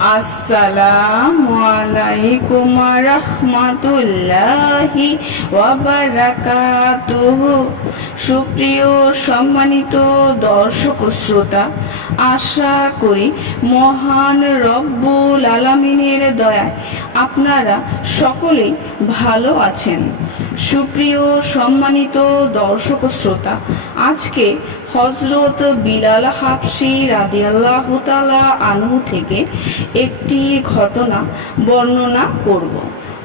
আসসালামু আলাইকুম ওয়া রাহমাতুল্লাহি ওয়া বারাকাতুহু। সুপ্রিয় সম্মানিত দর্শক ও শ্রোতা, আশা করি মহান রব্বুল আলামিনের দয়ায় আপনারা সকলেই ভালো আছেন। সুপ্রিয় সম্মানিত দর্শক ও শ্রোতা, আজকে হযরত বিলাল হাবশী রাদিয়াল্লাহু তাআলা আনহু থেকে একটি ঘটনা বর্ণনা করব।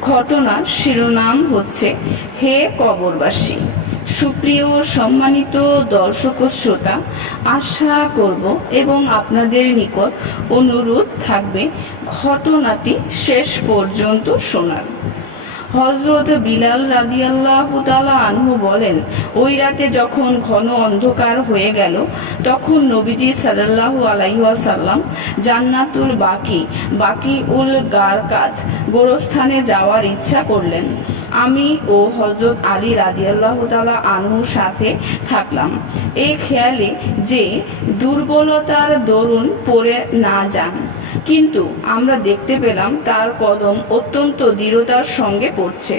ঘটনার শিরোনাম হচ্ছে হে কবরবাসী। সুপ্রিয় সম্মানিত দর্শক ও শ্রোতা, আশা করব এবং আপনাদের নিকট অনুরোধ থাকবে ঘটনাটি শেষ পর্যন্ত শোনার। হযরত বিলাল রাদিয়াল্লাহু তাআলা আনহু বলেন, ওই রাতে যখন ঘন অন্ধকার হয়ে গেল তখন নবীজি সাল্লাল্লাহু আলাইহি ওয়াসাল্লাম জান্নাতুল বাকিউল গারকাত গোরস্থানে যাওয়ার ইচ্ছা করলেন। আমি ও হযরত আলী রাদিয়াল্লাহু তাআলা আনহুর সাথে থাকলাম, এই খেয়ালে যে দুর্বলতার দরুন পড়ে না যান। কিন্তু আমরা দেখতে পেলাম তার কদম অত্যন্ত দৃঢ়তার সঙ্গে পড়ছে।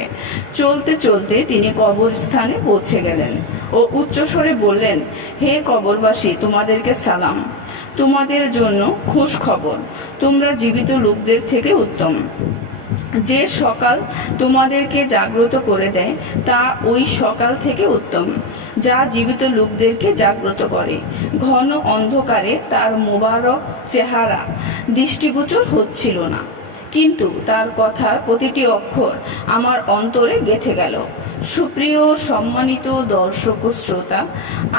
চলতে চলতে তিনি কবরস্থানে পৌঁছে গেলেন ও উচ্চস্বরে বললেন, হে কবরবাসী, তোমাদেরকে সালাম। তোমাদের জন্য খুশ খবর, তোমরা জীবিত লোকদের থেকে উত্তম। যে সকাল তোমাদেরকে জাগ্রত করে দেয় তা ওই সকাল থেকে উত্তম যা জীবিত লোকদেরকে জাগ্রত করে। ঘন অন্ধকারে তার মোবারক চেহারা দৃষ্টিগোচর হচ্ছিল না, কিন্তু তার কথার প্রতিটি অক্ষর আমার অন্তরে গেঁথে গেল। সুপ্রিয় সম্মানিত দর্শক ও শ্রোতা,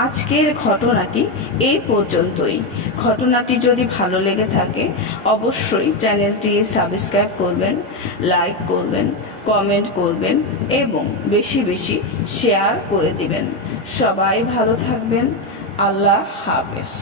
আজকের ঘটনাটি এই পর্যন্তই। ঘটনাটি যদি ভালো লেগে থাকে অবশ্যই চ্যানেলটি সাবস্ক্রাইব করবেন, লাইক করবেন, কমেন্ট করবেন এবং বেশি বেশি শেয়ার করে দিবেন। সবাই ভালো থাকবেন। আল্লাহ হাফেজ।